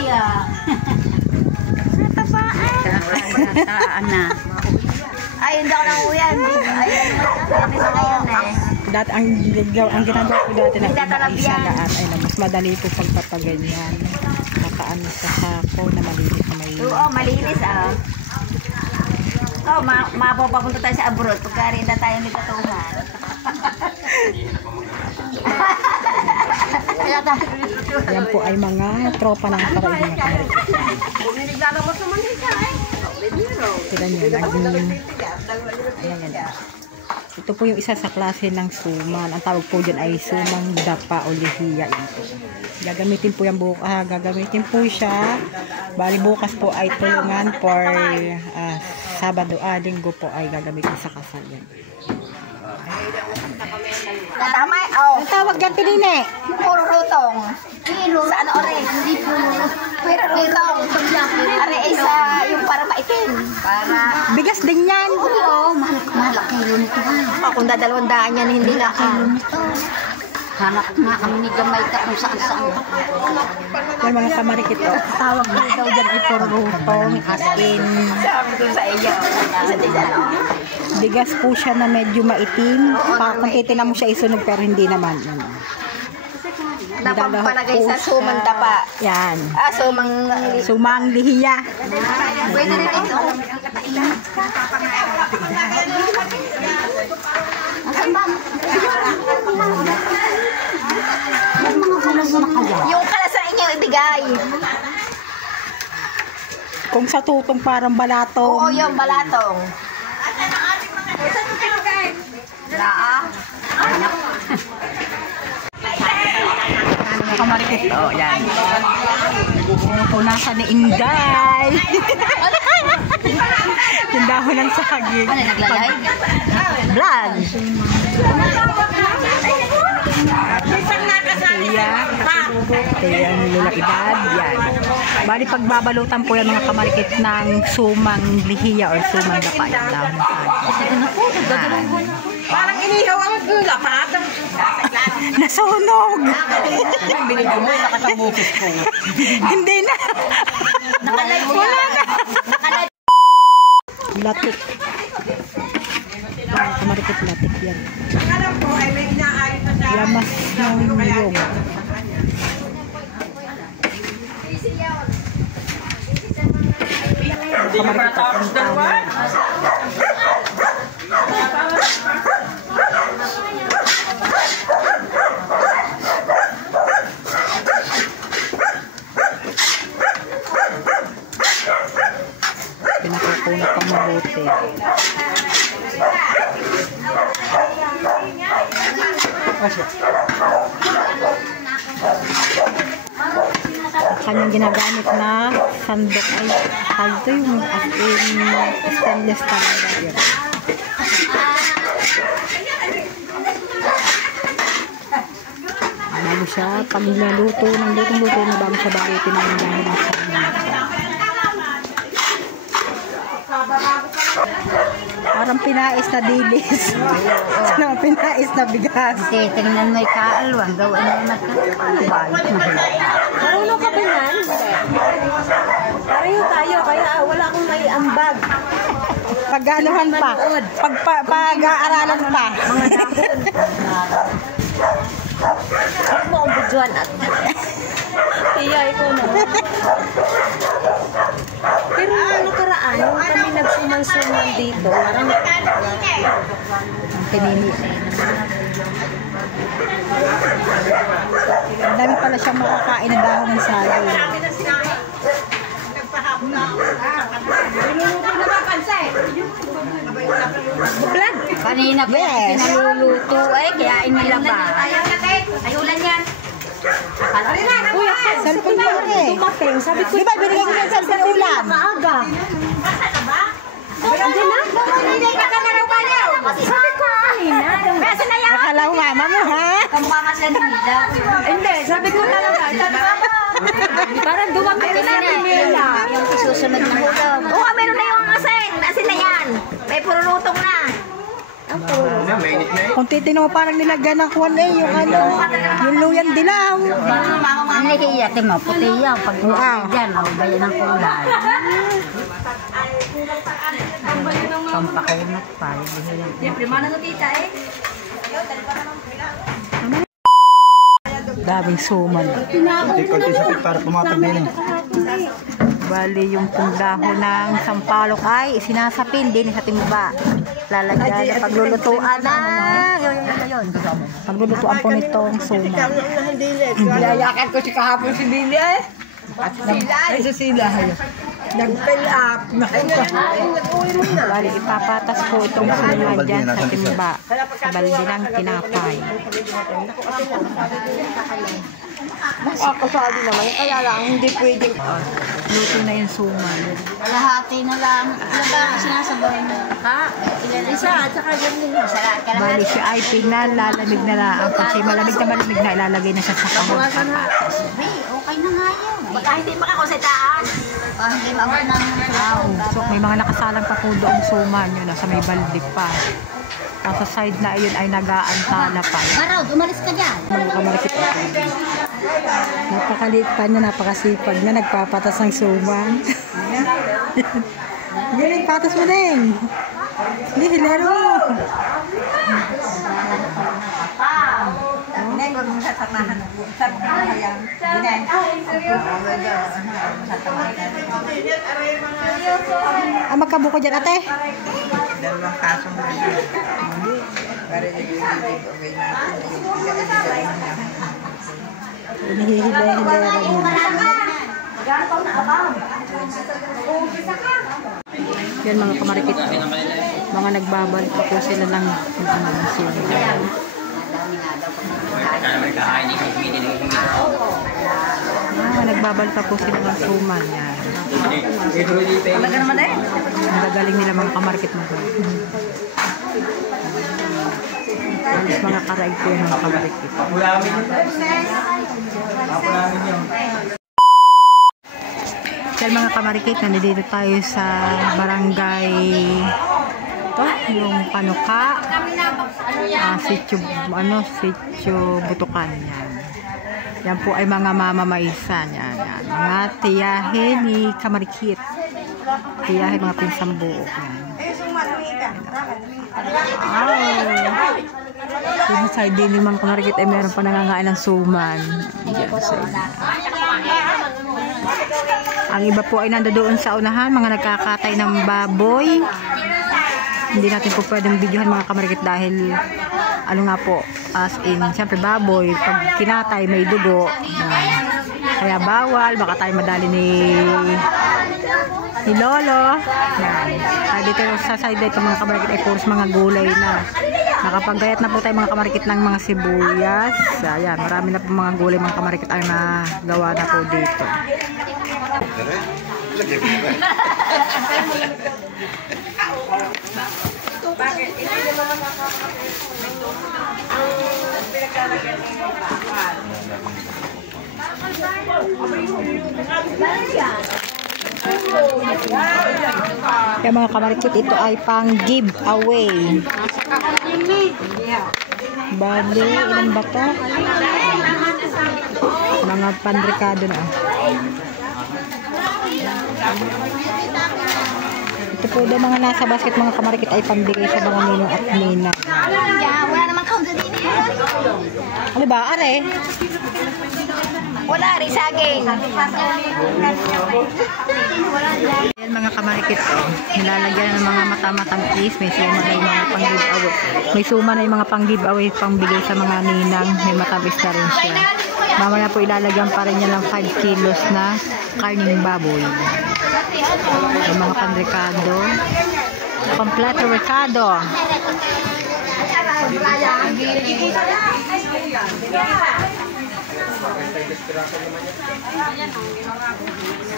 Iya. Natabaan na. Ay, hindi ako nang uyan. Ay, ano sa ngayon eh. Dati, ang ginagawa ko dati na isagaan ay na mas madali po pagpapaganyan. Nakaano sa sako na malinis na may... Oo, malinis ah. Oo, mapapunta tayo sa abroad. Pagka rin na tayo nagkatuhan. Yan po ay mga tropa ng Karaibang Amerika. Sila nyo, ayan. Ito po yung isa sa klase ng suman. Ang tawag po dyan ay sumang dapa o lihiya. Gagamitin po yan bukas. Gagamitin po siya. Bali bukas po ay tulungan for Sabado, Linggo po ay gagamitin sa kasal yan. Tama eh. Oh. Ang tawag yan pinine? Puro rutong. Sa ano ore? Hindi po. Puro rutong. Are isa yung para maitim. Para... Bigas din yan. Oo, malaki yun ito. Kung dadalawandaan yan, hindi na kilo nito. Hanap nga kami ni Jamaica kung saan-saan. Yung mga kamarikit to. Tawag na daw dyan ay puro rutong. As in... Sabi ko sa iyo. Bigas po siya na medyo maitim. Kung titinan mo siya isunog pero hindi naman. Napapalagay sa sumang dapa. Yan. Sumang lihiya. Pwede rin ito. Yung kalas sa inyo ibigay. Kung sa tutong parang balatong. Oo, yung balatong. Naa. Ano kamarikit? Oh, yan. Punasan ni Inday. Yung dahon ng saging. Ano, naglalay? Vlog. Kaya ang lulakidad. Yan. Bali pagbabalutan po yung mga kamarikit ng sumang lihiya or sumang dapa. Yung dahon ng saging. Parang inihaw ang lapat. Nasunog. Binigyan mo, nakasabutis ko. Hindi na. Nakalay mo wala yan. na. Latik. Kamarikit latik yan. Alam ko ay may inaayos na siya. Yamas ng niyong. Kamarikit ang tangan. Pinakukunat pang mabuti. Kanyang ginagamit na sandok ay ito yung as in stainless talaga yun. Bago siya pag naluto ng lutong-luto na bago siya bagutin ng dahil ng sandok. Parang pinais na dilis. Parang pinais na bigas. Kasi tingnan mo yung kaalwang. Gawin mo magkakabay. Marunong ka ba yan? Pareho tayo, kaya wala akong may ambag. Pag-anuhan pa. Pag-aaralan pa. Mga dahon. Huwag mo akong budjuan at. Kaya ikaw na. Pero nung nakaraan, nung kami nagsuman-suman dito, parang Ang pinili. Ang dami pala siyang makakain na dahon ng saging. Buklan. Kanina pa Yes. pinaluluto kaya inilaba. Ayulan yan. Kuya, Cellphone ko rin. dumating. Sabi ko, Di ba binigay ko sa cellphone ulam? maaga. Andiyan na? Sabi ko kanina. Kasi na yan. Akala ko mama mo ha? Kamukha nga sila nila. Hindi, sabi ko talaga. Parang dumating na natin nila. Yung isusunod na ulam. Oo, meron na yung asin. Asin na yan. May purulutong na. Kung titignan mo parang nilagyan ng kuwan eh, yung ano, yung luyan dilaw. Ang nahihiya, mo, puti yan. Pag yan, bayan ng kulay. Pampakunat pa. Siyempre, mana no tita eh. Daming suman. Konti sapit para pumapag din. Bali yung pundaho ng sampalok ay sinasapin din sa timba. Lalagyan na paglulutuan na. Yun. Paglulutuan po nitong suman. Yayakan ko si kahapon si Billy eh. At sila. Nag-fill up. Bali ipapatas po itong suman dyan sa timba. Sa balde ng tinapay. Ako sabi naman, kaya lang hindi pwedeng. Luto na yung suman. Kalahati na lang. Ilan ba ang sinasabay mo? Ha? Isa, at saka ganyan. Bali siya ay pinalalamig na lang. Kasi malamig na ilalagay na siya sa kahon. Okay na nga yun. Baka hindi makakusitaan. Hindi maabot ng So may mga nakasalang pa po doon suman yun. Nasa may balde pa. Sa side na ayun ay nag-aantala pa. Baraw, umalis ka dyan. Kamarikit pa. Napakaliit pa niya, napakasipag na nagpapatas ng suman. Galing, patas mo din. Hindi, hilaro. Neng, huwag mo sa tamahan. Sa pangkayang. Neng. Magkabuko dyan, ate. Dalawang kasong na yun. Para nag-ibig okay natin. Hinihila-hilera niya. Yan mga kamarikit. Mga nagbabalik pa po sila ng suman. Nagbabalik pa po sila ng suman. Yan. Talaga naman eh. Ang gagaling nila mga kamarikit mo. Alis mga karaig po yung mga kamarikit. Dahil mga kamarikit, nandito tayo sa barangay ito, yung Panuka, Sitio Butukan. Yan po ay mga mamamaisan. Yan. Mga tiyahe ni kamarikit. Tiyahe mga pinsang buo. Yung side din yung mga kamarikit ay meron pa nangangain ng suman. Yan, ang iba po ay nandoon sa unahan, mga nagkakatay ng baboy. Hindi natin po pwedeng videohan mga kamarikit dahil ano nga po, as in, siyempre baboy, pag kinatay may dugo. Kaya bawal, baka tayo madali ni Lolo. Dito sa side dito mga kamarikit ay puros mga gulay na. Nakapaggayat na po tayo mga kamarikit ng mga sibuyas. Ayan, marami na po mga gulay mga kamarikit ang nagawa na po dito. Kaya mga kamarikit, ito ay pang giveaway. Bali, ilan ba ito? Mga panrikado na. Ito po daw mga nasa basket mga kamarikit ay pambigay sa mga ninong at nina. Wala namang kauda din. Ano ba? Are? Wala rin saging. Ayan mga kamarikit, nilalagyan ng mga mata-matang is. May suma na yung mga pang-giveaway. May suma na yung mga pang-giveaway pangbigay sa mga ninang. May matamis na rin siya. Mamaya po ilalagyan pa rin niya ng 5 kilos na karning baboy. Yung mga pan-recado. Kompleto recado.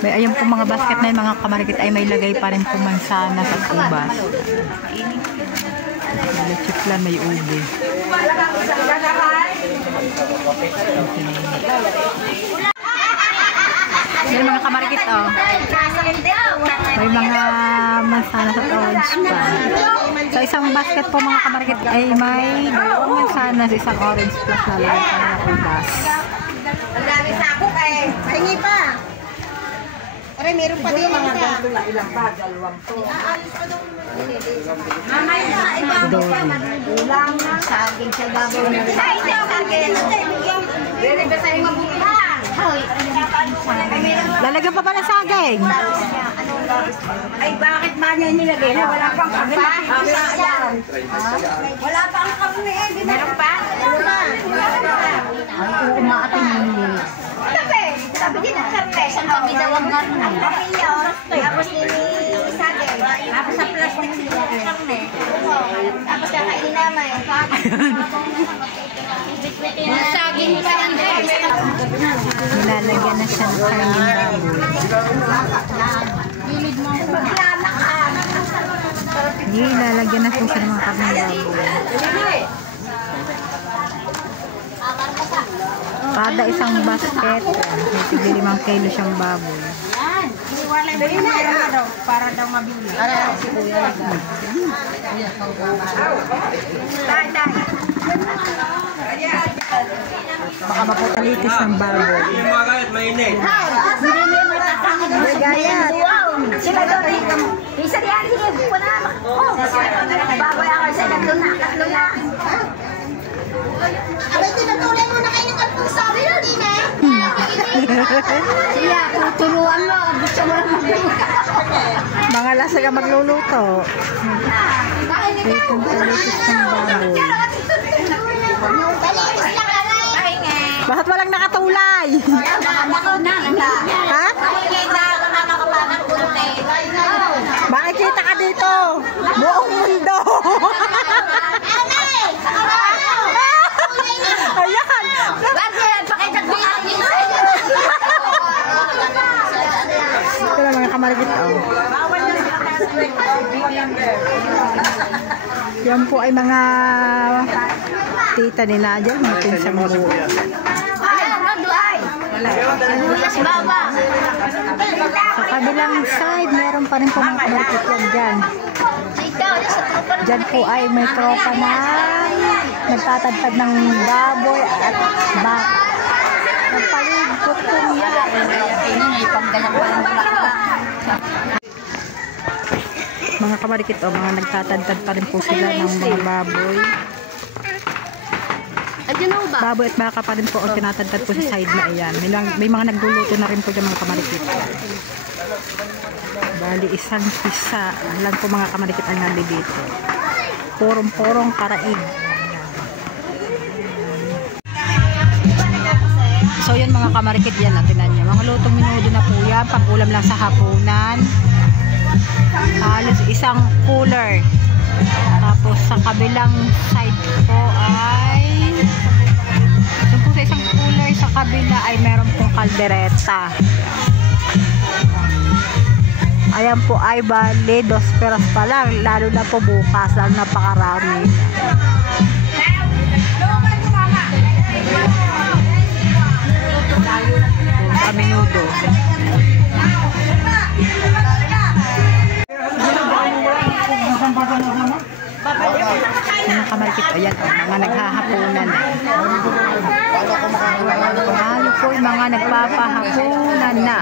May ayun po mga basket na yung mga kamarikit ay may lagay pa rin pumansana sa ubas. May chiplan, may ube. Yan mga kamarikit, oh. May mga mansanas at orange pa. Sa isang basket po mga kamarikit ay may 2 mansanas, isang orange plus na lang pa na kubas. Ang dami sa ako kay. Pahingi pa. Aray, meron pa din mga ganito na ilang ba? 2. Mamay na, iba mo pa magulang na. Saging sa babaw na. Saging. Pwede ba sa'yo mabukihan? Hoy. Lalagyan pa ba ng saging? Ay, bakit ba niya nilagay na? Wala pang kami. Wala pang kami. Meron pa? Meron pa. Sabi din ang karpe. Saan kami daw ang karne? Kami yun. Tapos saging. Tapos sa plus ng karne. Tapos kakainin namin. Saging pa lang din. Nilalagyan na siya ng karning baboy. Nilalagyan na po siya ng mga karning baboy. Kada isang basket, may tigil 5 kilo siyang baboy. Para daw mabili. Si Kuya lang. Baka maputalitis ng baboy. Gayat. Sila doon. Isa diyan. Sige, buko na. Baboy ako sa tatlo na. Abay, tinutulay mo na kayo ng kalpusa. Hindi na. Siya, tuturuan mo. Gusto mo lang magluluto. Mga lasa ka magluluto. May putalitis ng baboy. Bakit walang nakatulay? Ha? Makikita ka dito. Buong mundo. Ayan. Ito lang mga kamarigit. Yan po ay mga tita nila dyan. Mga pinsang mo. Sa kabilang side, meron pa rin po mga kamarikit yan dyan. Dyan po ay may tropa na nagtatagtad ng baboy at baka. Nagpaligpot po yan. Mga kamarikit, mga nagtatagtad pa rin po sila ng mga baboy. Baboy at baka pa rin po ang tinatagtad po sa side na iyan. May mga nagluluto na rin po dyan mga kamarikit. Bali, isang pisa lang po mga kamarikit ang nandi dito. Porong-porong karaig. So yun mga kamarikit, yan natin nyo. Mga lutong minudo na po yan. Pag-ulam lang sa hapunan. Halos isang cooler. Tapos sa kabilang side po ay yung po sa isang cooler sa kabila ay meron pong kaldereta. Ayan po ay bali 2 pesos pa lang, lalo na po bukas, lalo napakarami. Sa menudo. Mga kamarikit, ayan, mga naghahaponan. Halo po yung mga nagpapahaponan na.